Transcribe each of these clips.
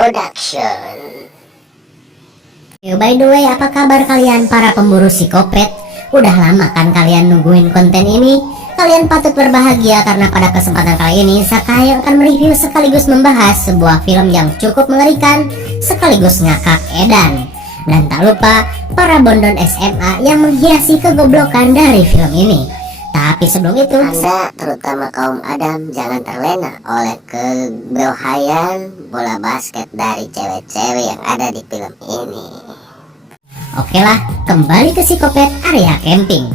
Production. Yo, by the way, apa kabar kalian para pemburu psikopat? Udah lama kan kalian nungguin konten ini? Kalian patut berbahagia karena pada kesempatan kali ini Sakai akan mereview sekaligus membahas sebuah film yang cukup mengerikan sekaligus ngakak edan. Dan tak lupa para bondon SMA yang menghiasi kegoblokan dari film ini. Tapi sebelum itu, Anda, terutama kaum Adam, jangan terlena oleh kebrohayan bola basket dari cewek-cewek yang ada di film ini. oke lah, kembali ke psikopat area camping.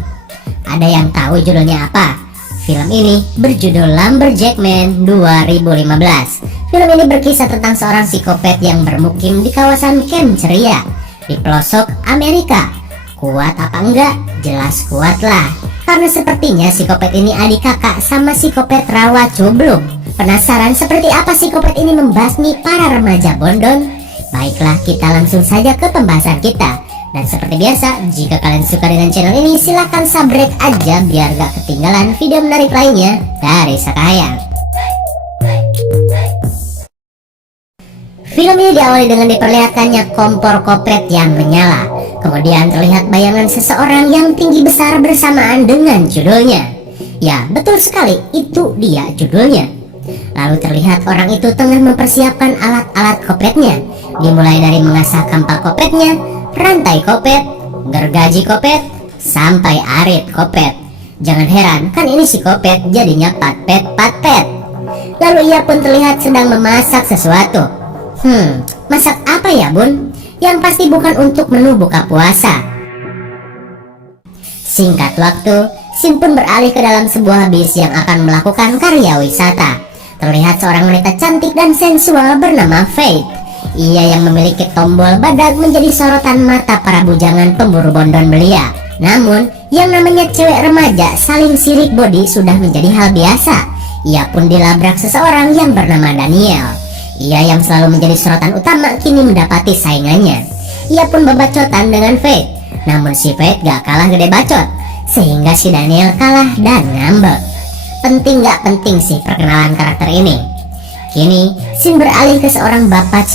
Ada yang tahu judulnya apa? Film ini berjudul Lumberjack Man 2015. Film ini berkisah tentang seorang psikopat yang bermukim di kawasan Camp Ceria di pelosok Amerika. Kuat apa enggak? Jelas kuat lah. Karena sepertinya psikopat ini adik kakak sama psikopat rawa cubluk. Penasaran seperti apa psikopat ini membasmi para remaja bondon? Baiklah, kita langsung saja ke pembahasan kita. Dan seperti biasa, jika kalian suka dengan channel ini, silahkan subscribe aja biar gak ketinggalan video menarik lainnya dari Sakayang. Film ini diawali dengan diperlihatkannya kompor kopret yang menyala. Kemudian terlihat bayangan seseorang yang tinggi besar bersamaan dengan judulnya. Ya, betul sekali, itu dia judulnya. Lalu terlihat orang itu tengah mempersiapkan alat-alat kopretnya. Dimulai dari mengasah kampak kopretnya, rantai kopet, gergaji kopet, sampai arit kopet. Jangan heran, kan ini si kopet jadinya patpet. Lalu ia pun terlihat sedang memasak sesuatu. Masak apa ya bun? Yang pasti bukan untuk menu buka puasa. Singkat waktu, Sin pun beralih ke dalam sebuah bis yang akan melakukan karya wisata. Terlihat seorang wanita cantik dan sensual bernama Faith. Ia yang memiliki tombol badak menjadi sorotan mata para bujangan pemburu bondon belia. Namun, yang namanya cewek remaja saling sirik body sudah menjadi hal biasa. Ia pun dilabrak seseorang yang bernama Daniel. Ia yang selalu menjadi sorotan utama kini mendapati saingannya. Ia pun berbacotan dengan Faith. Namun si Faith gak kalah gede bacot, sehingga si Daniel kalah dan ngambek. Penting gak penting sih perkenalan karakter ini. Kini, Sin beralih ke seorang bapac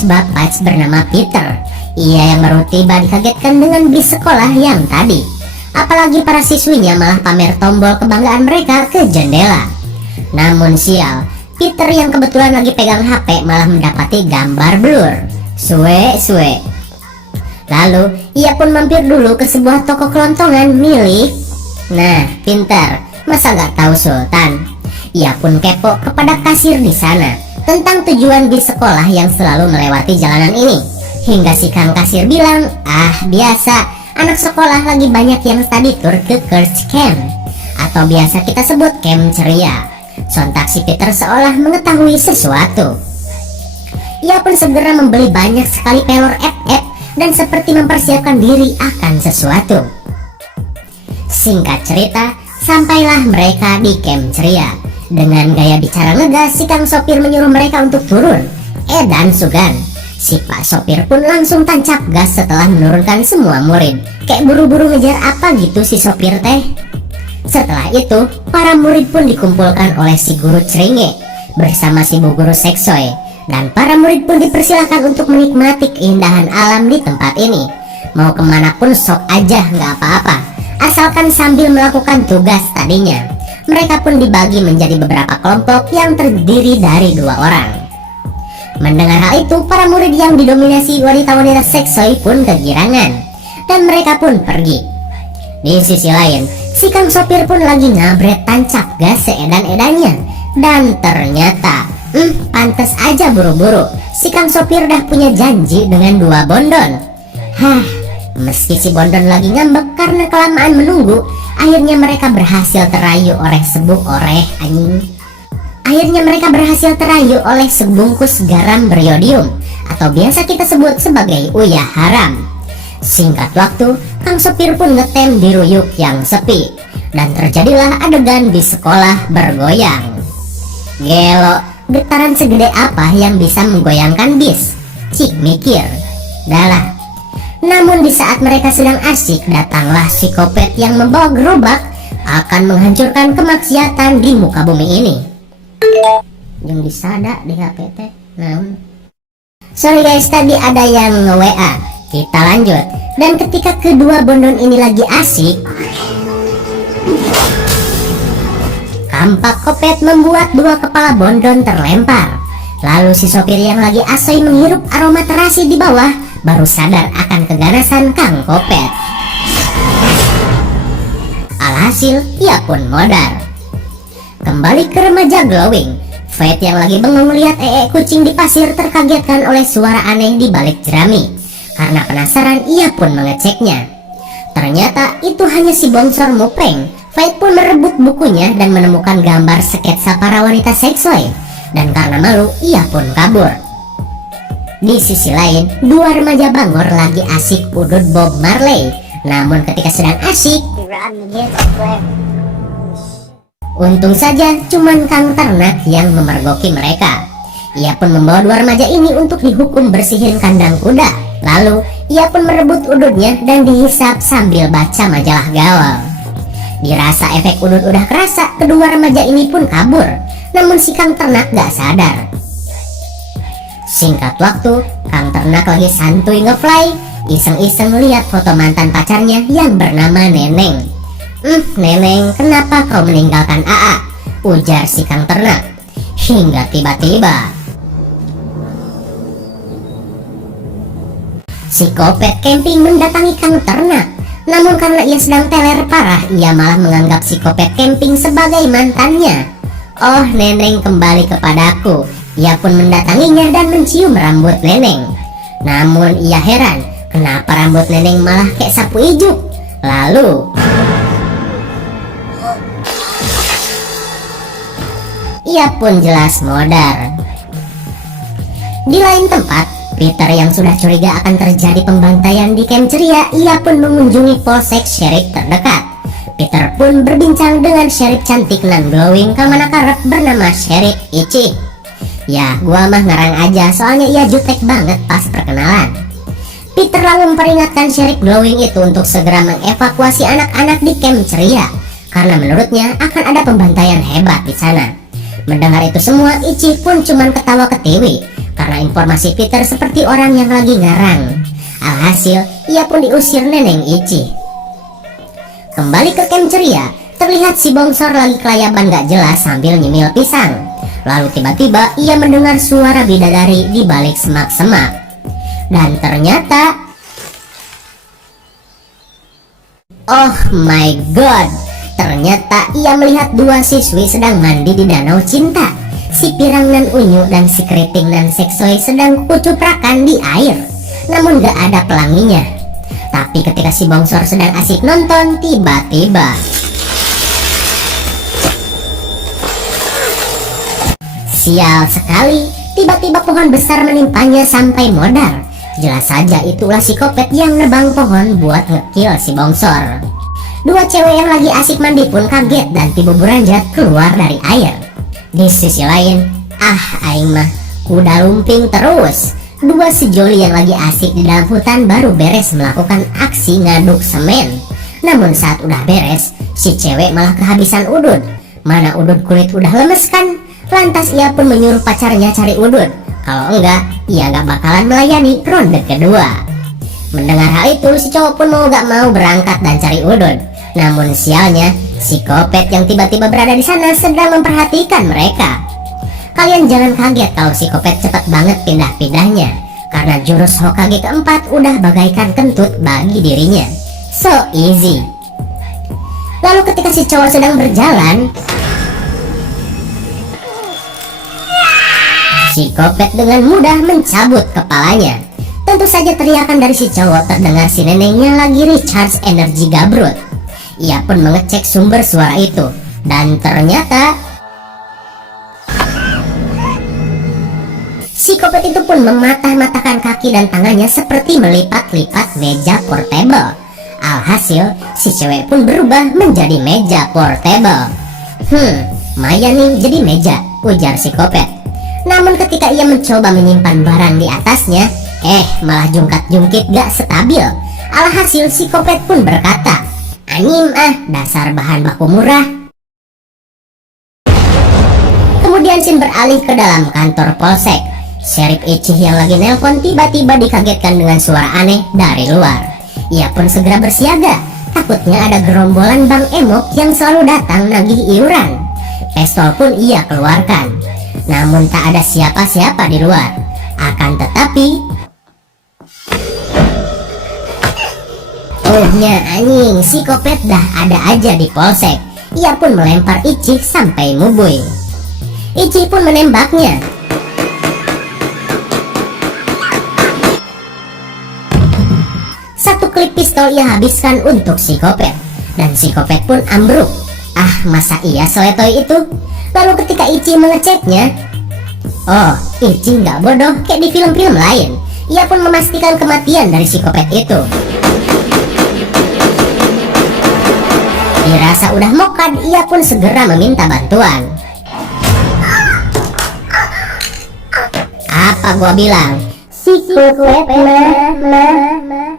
bernama Peter. Ia yang baru tiba dikagetkan dengan bis sekolah yang tadi. Apalagi para siswinya malah pamer tombol kebanggaan mereka ke jendela. Namun sial, Peter yang kebetulan lagi pegang HP malah mendapati gambar blur. Suwe. Lalu, ia pun mampir dulu ke sebuah toko kelontongan milik. Nah, pintar, masa gak tahu Sultan? Ia pun kepo kepada kasir di sana tentang tujuan bis sekolah yang selalu melewati jalanan ini. Hingga si kang kasir bilang, biasa, anak sekolah lagi banyak yang study tour ke Kurtz Camp, atau biasa kita sebut Camp Ceria. Sontak si Peter seolah mengetahui sesuatu. Ia pun segera membeli banyak sekali pelor app dan seperti mempersiapkan diri akan sesuatu. Singkat cerita, sampailah mereka di Camp Ceria. Dengan gaya bicara ngegas, si kang sopir menyuruh mereka untuk turun. Dan sugan, si pak sopir pun langsung tancap gas setelah menurunkan semua murid. Kayak buru-buru ngejar apa gitu si sopir teh. Setelah itu, para murid pun dikumpulkan oleh si guru Ceringe bersama si bu guru Seksoy. Dan para murid pun dipersilahkan untuk menikmati keindahan alam di tempat ini. Mau kemana pun sok aja, nggak apa-apa, asalkan sambil melakukan tugas tadinya. Mereka pun dibagi menjadi beberapa kelompok yang terdiri dari 2 orang. Mendengar hal itu, para murid yang didominasi wanita-wanita Seksoy pun kegirangan, dan mereka pun pergi. Di sisi lain, si kang sopir pun lagi ngabret tancap gas seedan-edannya. Dan ternyata, pantes aja buru-buru, si kang sopir udah punya janji dengan 2 bondon. Meski si bondon lagi ngambek karena kelamaan menunggu, akhirnya mereka berhasil terayu oleh sebungkus garam beriodium, atau biasa kita sebut sebagai uyah haram. Singkat waktu, kang sopir pun ngetem di ruyuk yang sepi, dan terjadilah adegan di sekolah bergoyang. Gelo, getaran segede apa yang bisa menggoyangkan bis? Cik mikir. Dalah. Namun di saat mereka sedang asyik, datanglah psikopat yang membawa gerobak akan menghancurkan kemaksiatan di muka bumi ini. Yang disada di HP teh. Sorry guys, tadi ada yang nge-WA. Kita lanjut. Dan ketika kedua bondon ini lagi asik, kampak Kopet membuat dua kepala bondon terlempar. Lalu si sopir yang lagi asoy menghirup aroma terasi di bawah baru sadar akan keganasan Kang Kopet. Alhasil ia pun modar. Kembali ke remaja glowing, Fate yang lagi bengong melihat kucing di pasir terkagetkan oleh suara aneh di balik jerami. Karena penasaran ia pun mengeceknya. Ternyata itu hanya si bongsor Mupreng. Fate pun merebut bukunya dan menemukan gambar sketsa para wanita seksoi. Dan karena malu ia pun kabur. Di sisi lain, dua remaja Bangor lagi asik udut Bob Marley. Namun ketika sedang asik, untung saja cuman Kang Ternak yang memergoki mereka. Ia pun membawa dua remaja ini untuk dihukum bersihin kandang kuda. Lalu ia pun merebut udutnya dan dihisap sambil baca majalah gaul. Dirasa efek udut udah kerasa, kedua remaja ini pun kabur. Namun si Kang Ternak gak sadar. Singkat waktu, Kang Ternak lagi santuy ngefly, iseng-iseng lihat foto mantan pacarnya yang bernama Neneng. Neneng, kenapa kau meninggalkan AA? Ujar si Kang Ternak. Hingga tiba-tiba si Kopet camping mendatangi Kang Ternak. Namun karena ia sedang teler parah, ia malah menganggap si Kopet camping sebagai mantannya. Oh, Neneng kembali kepadaku. Ia pun mendatanginya dan mencium rambut Neneng. Namun ia heran, kenapa rambut Neneng malah kayak sapu ijuk. Lalu ia pun jelas modar. Di lain tempat, Peter yang sudah curiga akan terjadi pembantaian di Camp Ceria, ia pun mengunjungi polsek sheriff terdekat. Peter pun berbincang dengan sheriff cantik nan glowing kamanakarep bernama Sheriff Ichi. Ya, gua mah ngarang aja soalnya ia jutek banget pas perkenalan. Peter lalu memperingatkan sheriff glowing itu untuk segera mengevakuasi anak-anak di Camp Ceria karena menurutnya akan ada pembantaian hebat di sana. Mendengar itu semua, Ichi pun cuman ketawa ketiwi karena informasi Peter seperti orang yang lagi ngarang. Alhasil, ia pun diusir Neneng Ichi. Kembali ke Camp Ceria, terlihat si bongsor lagi kelayaban gak jelas sambil nyemil pisang. Lalu tiba-tiba ia mendengar suara bidadari di balik semak-semak. Dan ternyata, oh my god, ternyata ia melihat dua siswi sedang mandi di danau cinta. Si Pirang nan Unyu dan si Keriting nan Seksoi sedang kucuprakan di air. Namun gak ada pelanginya. Tapi ketika si bongsor sedang asik nonton, tiba-tiba sial sekali, tiba-tiba pohon besar menimpanya sampai modar. Jelas saja itulah si Kopet yang nebang pohon buat ngekill si bongsor. Dua cewek yang lagi asik mandi pun kaget dan tiba beranjat keluar dari air. Di sisi lain, aing mah kuda lumping terus. Dua sejoli yang lagi asik di dalam hutan baru beres melakukan aksi ngaduk semen. Namun saat udah beres, si cewek malah kehabisan udut. Mana udut kulit udah lemes kan? Lantas ia pun menyuruh pacarnya cari udut. Kalau enggak, ia gak bakalan melayani ronde kedua. Mendengar hal itu, si cowok pun mau gak mau berangkat dan cari udut. Namun sialnya, si Kopet yang tiba-tiba berada di sana sedang memperhatikan mereka. Kalian jangan kaget kalau si Kopet cepat banget pindah-pindahnya, karena jurus Hokage keempat udah bagaikan kentut bagi dirinya. So easy. Lalu ketika si cowok sedang berjalan, si Kopet dengan mudah mencabut kepalanya. Tentu saja teriakan dari si cowok terdengar si nenengnya lagi recharge energi gabrut. Ia pun mengecek sumber suara itu, dan ternyata si Kopet itu pun mematah-matahkan kaki dan tangannya seperti melipat-lipat meja portable. Alhasil, si cewek pun berubah menjadi meja portable. Maya nih jadi meja, ujar si Kopet. Namun ketika ia mencoba menyimpan barang di atasnya, malah jungkat-jungkit gak stabil. Alhasil si Kopet pun berkata, "Anim dasar bahan baku murah." Kemudian Shin beralih ke dalam kantor polsek. Sheriff Ichi yang lagi nelpon tiba-tiba dikagetkan dengan suara aneh dari luar. Ia pun segera bersiaga, takutnya ada gerombolan Bang Emok yang selalu datang nagih iuran. Pistol pun ia keluarkan, namun tak ada siapa-siapa di luar. Akan tetapi, ohnya anjing, si Kopet dah ada aja di polsek. Ia pun melempar Ichi sampai mubui. Ichi pun menembaknya. Satu klip pistol ia habiskan untuk si Kopet, dan si Kopet pun ambruk. Ah, masa iya seletoy itu? Lalu ketika Ichi mengeceknya, oh, Ichi nggak bodoh kayak di film-film lain. Ia pun memastikan kematian dari si Kopet itu. Dirasa udah mokad, ia pun segera meminta bantuan. Apa gua bilang? Si Kopet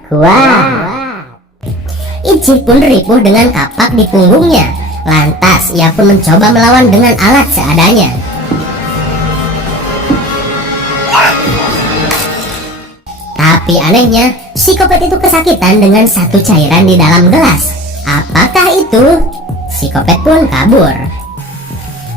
kuat. Ichi pun ripuh dengan kapak di punggungnya. Lantas ia pun mencoba melawan dengan alat seadanya. Tapi anehnya, si Kopet itu kesakitan dengan satu cairan di dalam gelas. Apakah itu? Si Kopet pun kabur.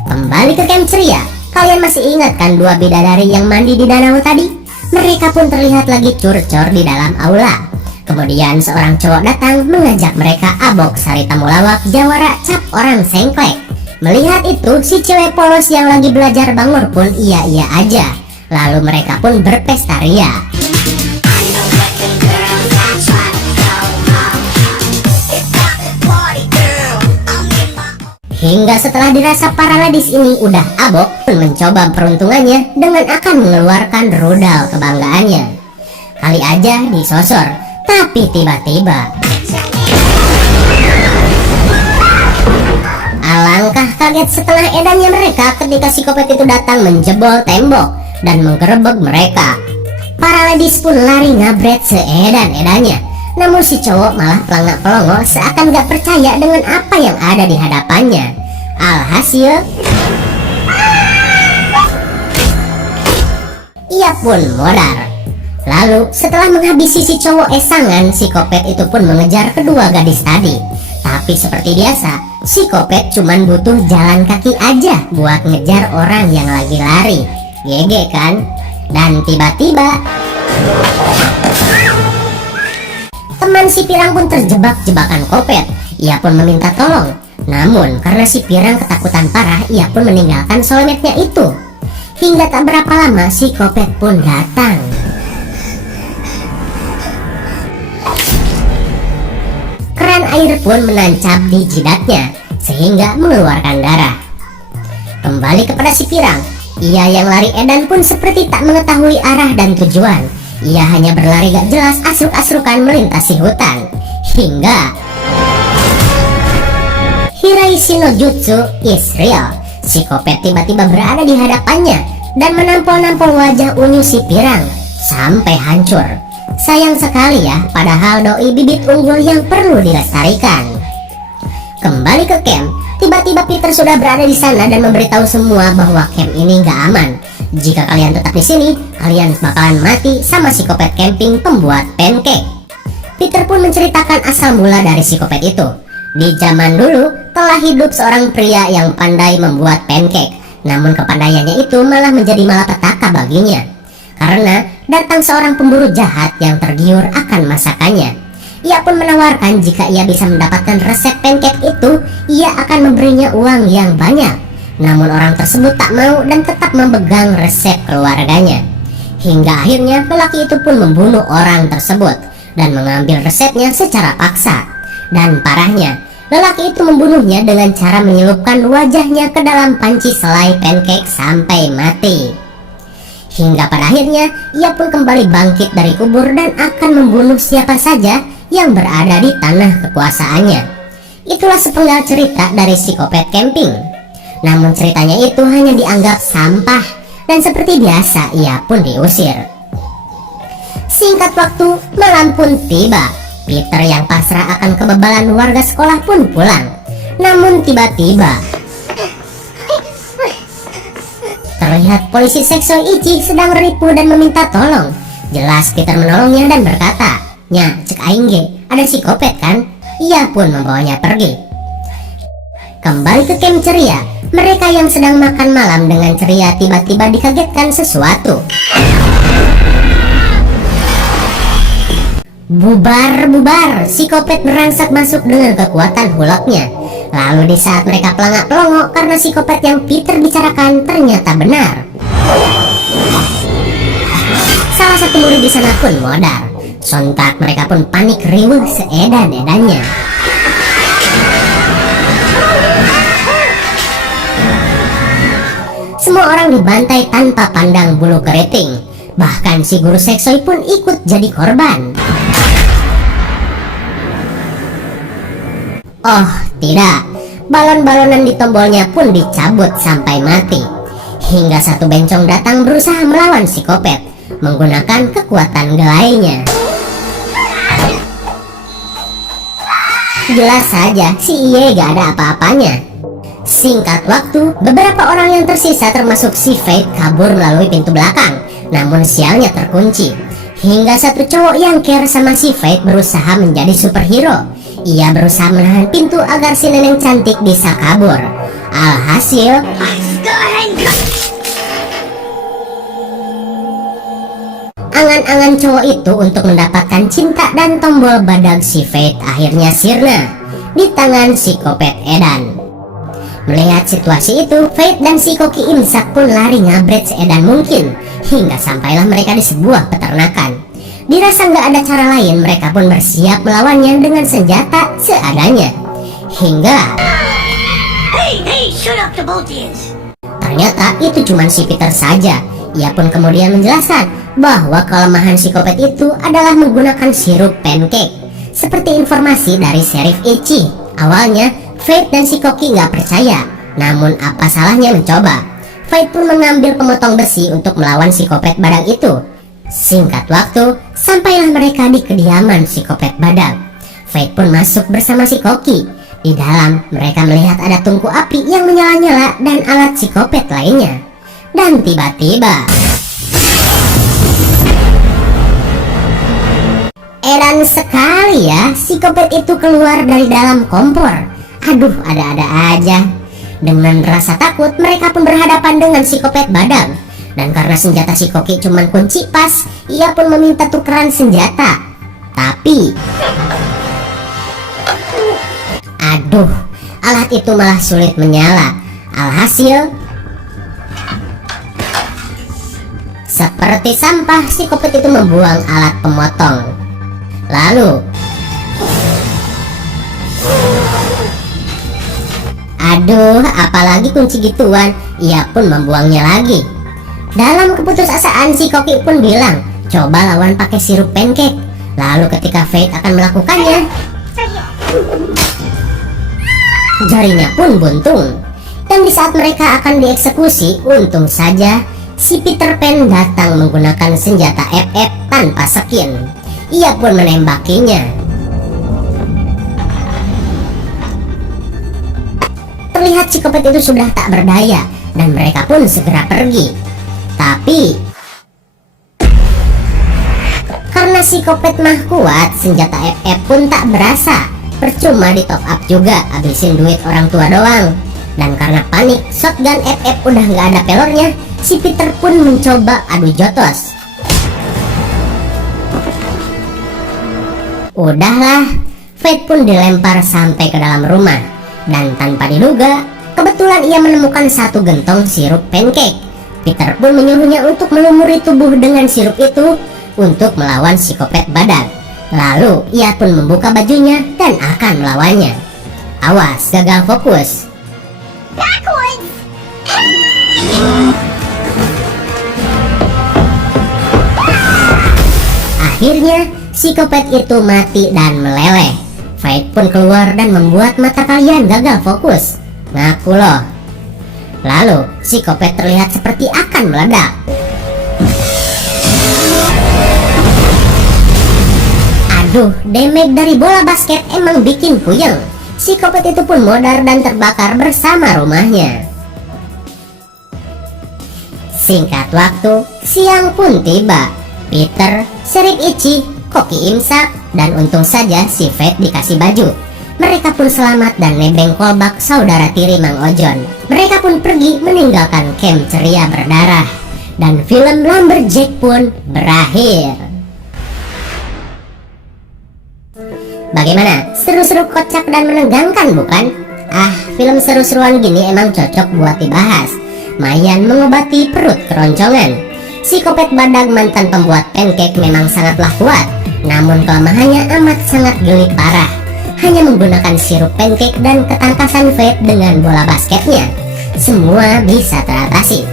Kembali ke camp ceria. Kalian masih ingat kan dua bidadari yang mandi di danau tadi? Mereka pun terlihat lagi curcor di dalam aula. Kemudian seorang cowok datang mengajak mereka abok sari tamulawak jawara cap orang sengklek. Melihat itu, si cewek polos yang lagi belajar bangor pun iya-iya aja. Lalu mereka pun berpesta ria. Hingga setelah dirasa para ladies ini udah abok, pun mencoba peruntungannya dengan akan mengeluarkan rudal kebanggaannya. Kali aja disosor, tapi tiba-tiba alangkah kaget setelah edannya mereka ketika si Kopet itu datang menjebol tembok dan menggerebek mereka. Para ladies pun lari ngabret seedan-edannya. Namun si cowok malah pelangak-pelongo seakan gak percaya dengan apa yang ada di hadapannya. Alhasil, ia pun modar. Lalu setelah menghabisi si cowok esangan, si Kopet itu pun mengejar kedua gadis tadi. Tapi seperti biasa, si Kopet cuman butuh jalan kaki aja buat ngejar orang yang lagi lari. GG kan? Dan tiba-tiba teman si Pirang pun terjebak jebakan Kopet. Ia pun meminta tolong. Namun karena si Pirang ketakutan parah, ia pun meninggalkan soulmate-nya itu. Hingga tak berapa lama si Kopet pun datang. Keran air pun menancap di jidatnya sehingga mengeluarkan darah. Kembali kepada si Pirang. Ia yang lari edan pun seperti tak mengetahui arah dan tujuan. Ia hanya berlari gak jelas asruk-asrukan melintasi hutan. Hingga Hiraishi no Jutsu is real. Si Kopet tiba-tiba berada di hadapannya dan menampol-nampol wajah unyu si Pirang sampai hancur. Sayang sekali ya, padahal doi bibit unggul yang perlu dilestarikan. Kembali ke camp, tiba-tiba Peter sudah berada di sana dan memberitahu semua bahwa camp ini gak aman. Jika kalian tetap di sini, kalian bakalan mati sama si Kopet camping pembuat pancake. Peter pun menceritakan asal mula dari si Kopet itu. Di zaman dulu, telah hidup seorang pria yang pandai membuat pancake. Namun kepandaiannya itu malah menjadi malapetaka baginya. Karena datang seorang pemburu jahat yang tergiur akan masakannya. Ia pun menawarkan jika ia bisa mendapatkan resep pancake itu, ia akan memberinya uang yang banyak. Namun orang tersebut tak mau dan tetap memegang resep keluarganya. Hingga akhirnya lelaki itu pun membunuh orang tersebut dan mengambil resepnya secara paksa. Dan parahnya, lelaki itu membunuhnya dengan cara menyelupkan wajahnya ke dalam panci selai pancake sampai mati. Hingga pada akhirnya ia pun kembali bangkit dari kubur dan akan membunuh siapa saja yang berada di tanah kekuasaannya. Itulah sepenggal cerita dari si Kopet camping. Namun ceritanya itu hanya dianggap sampah dan seperti biasa ia pun diusir. Singkat waktu, malam pun tiba. Peter yang pasrah akan kebebalan warga sekolah pun pulang. Namun tiba-tiba Terlihat polisi Sekso Ichi sedang ripuh dan meminta tolong. Jelas Peter menolongnya dan berkata, "Nya, cek aing ge, ada psikopat kan?" Ia pun membawanya pergi. Kembali ke camp ceria, mereka yang sedang makan malam dengan ceria tiba-tiba dikagetkan sesuatu. Bubar, bubar, psikopat merangsak masuk dengan kekuatan hulaknya. Lalu di saat mereka pelangak-pelongok karena psikopat yang Peter bicarakan ternyata benar. Salah satu murid di sana pun modar. Sontak mereka pun panik riuh seedan-edannya. Semua orang dibantai tanpa pandang bulu keriting. Bahkan si guru Seksoi pun ikut jadi korban. Oh tidak, balon-balonan di tombolnya pun dicabut sampai mati. Hingga satu bencong datang berusaha melawan psikopat menggunakan kekuatan gelainya. Jelas saja si Iye gak ada apa-apanya. Singkat waktu, beberapa orang yang tersisa termasuk si Fate kabur melalui pintu belakang. Namun sialnya terkunci. Hingga satu cowok yang care sama si Fate berusaha menjadi superhero. Ia berusaha menahan pintu agar si nenek cantik bisa kabur. Alhasil, angan-angan cowok itu untuk mendapatkan cinta dan tombol badag si Fate akhirnya sirna di tangan psikopat Edan. Melihat situasi itu, Fate dan si Koki Imsak pun lari ngabret seedan mungkin hingga sampailah mereka di sebuah peternakan. Dirasa nggak ada cara lain, mereka pun bersiap melawannya dengan senjata seadanya. Hingga ternyata itu cuma si Peter saja. Ia pun kemudian menjelaskan bahwa kelemahan psikopat itu adalah menggunakan sirup pancake. Seperti informasi dari Sheriff Ichi. Awalnya Fate dan si Koki nggak percaya, namun apa salahnya mencoba. Fate pun mengambil pemotong besi untuk melawan psikopat badak itu. Singkat waktu, sampailah mereka di kediaman psikopat badak. Fate pun masuk bersama si Koki. Di dalam, mereka melihat ada tungku api yang menyala-nyala dan alat psikopat lainnya. Dan tiba-tiba, edan sekali ya, psikopat itu keluar dari dalam kompor. Aduh, ada-ada aja. Dengan rasa takut, mereka pun berhadapan dengan psikopat badak. Dan karena senjata si Koki cuma kunci pas, ia pun meminta tukeran senjata. Tapi, aduh, alat itu malah sulit menyala. Alhasil, seperti sampah, psikopat itu membuang alat pemotong. Lalu, aduh, apalagi kunci gituan, ia pun membuangnya lagi. Dalam keputusasaan, si Koki pun bilang, coba lawan pakai sirup pancake. Lalu ketika Fate akan melakukannya, jarinya pun buntung. Dan di saat mereka akan dieksekusi, untung saja si Peter Pan datang menggunakan senjata FF tanpa skin. Ia pun menembakinya. Terlihat psikopat itu sudah tak berdaya dan mereka pun segera pergi. Tapi karena psikopat mah kuat, senjata FF pun tak berasa. Percuma di top up juga, habisin duit orang tua doang. Dan karena panik, shotgun FF udah nggak ada pelornya, si Peter pun mencoba adu jotos. Udahlah, Fate pun dilempar sampai ke dalam rumah. Dan tanpa diduga, kebetulan ia menemukan satu gentong sirup pancake. Peter pun menyuruhnya untuk melumuri tubuh dengan sirup itu untuk melawan psikopat badak. Lalu ia pun membuka bajunya dan akan melawannya. Awas, gagal fokus. Akhirnya psikopat itu mati dan meleleh. Fate pun keluar dan membuat mata kalian gagal fokus. Ngaku loh. Lalu psikopat terlihat seperti akan meledak. Aduh, damage dari bola basket emang bikin puyeng. Psikopat itu pun modar dan terbakar bersama rumahnya. Singkat waktu, siang pun tiba. Peter, Sheriff Ichi, Koki Imsak, dan untung saja si Fate dikasih baju. Mereka pun selamat dan nebeng kolbak saudara tiri Mang Ojon. Mereka pun pergi meninggalkan camp ceria berdarah. Dan film Lumberjack pun berakhir. Bagaimana? Seru-seru, kocak, dan menegangkan bukan? Film seru-seruan gini emang cocok buat dibahas. Mayan mengobati perut keroncongan. Psikopat badak mantan pembuat pancake memang sangatlah kuat. Namun kelemahannya amat sangat geli parah. Hanya menggunakan sirup pancake dan ketangkasan Fate dengan bola basketnya, semua bisa teratasi.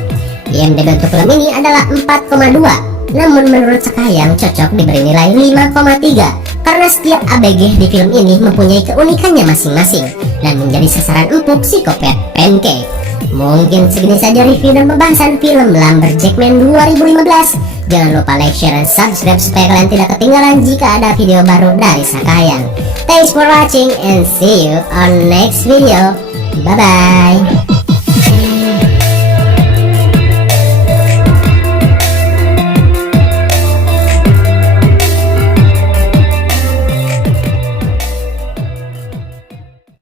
IMDb untuk film ini adalah 4,2. Namun menurut Sekayang cocok diberi nilai 5,3 karena setiap ABG di film ini mempunyai keunikannya masing-masing dan menjadi sasaran empuk psikopat pancake. Mungkin segini saja review dan pembahasan film Lumberjack Man 2015. Jangan lupa like, share, dan subscribe supaya kalian tidak ketinggalan jika ada video baru dari Sekayang. Thanks for watching and see you on next video. Bye bye.